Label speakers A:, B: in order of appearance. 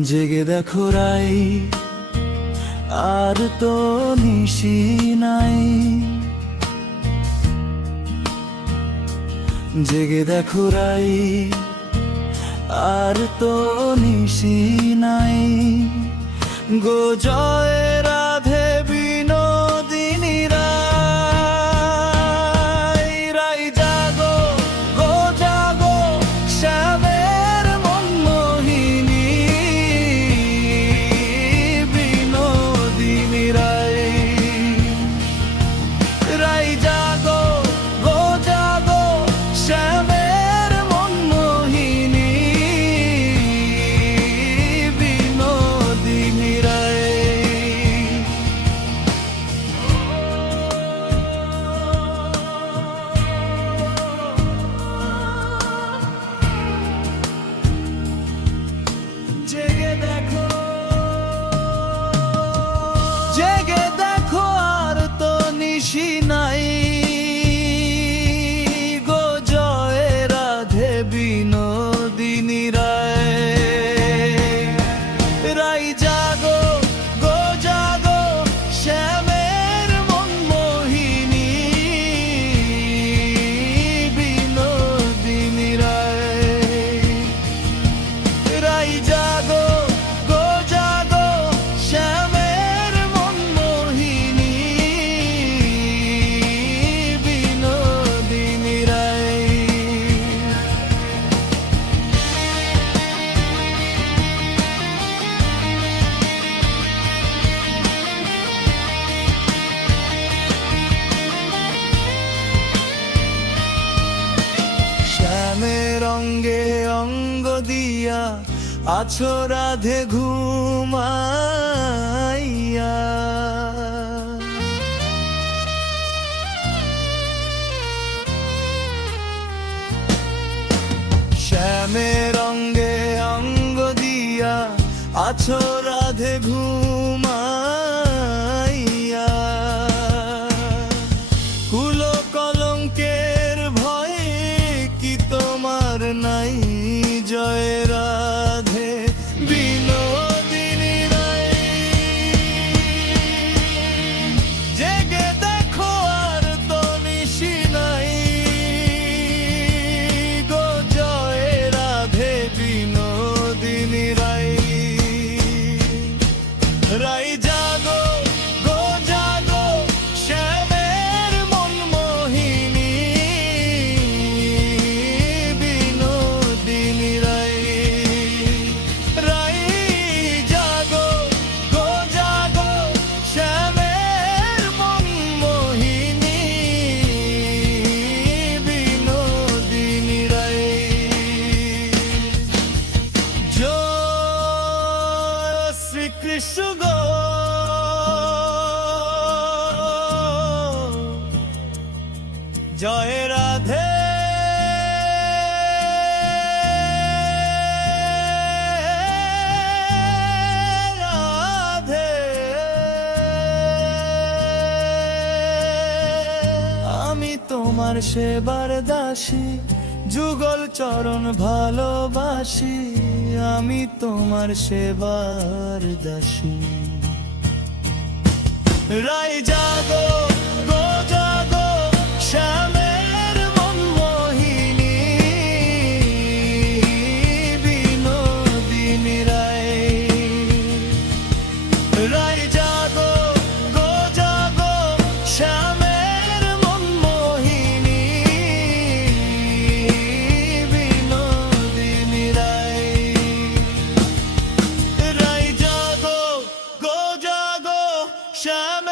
A: জেগে দেখো রাই, আর তো নিশি নাই। জেগে দেখো রাই, আর তো নিশি নাই। গো জয় জেগে দিয়া আছো রাধে ঘুমাইয়া। শ্যামের রঙ্গে অঙ্গ দিয়া আছো রাধে ঘুমাইয়া তোমার নাই জয় শ্রীকৃষ্ণ গো। রাধে। আমি তোমার সেবার দাসী। যুগল চরণ ভালোবাসি আমি তোমার সেবার দাসী। রায় জাগো شام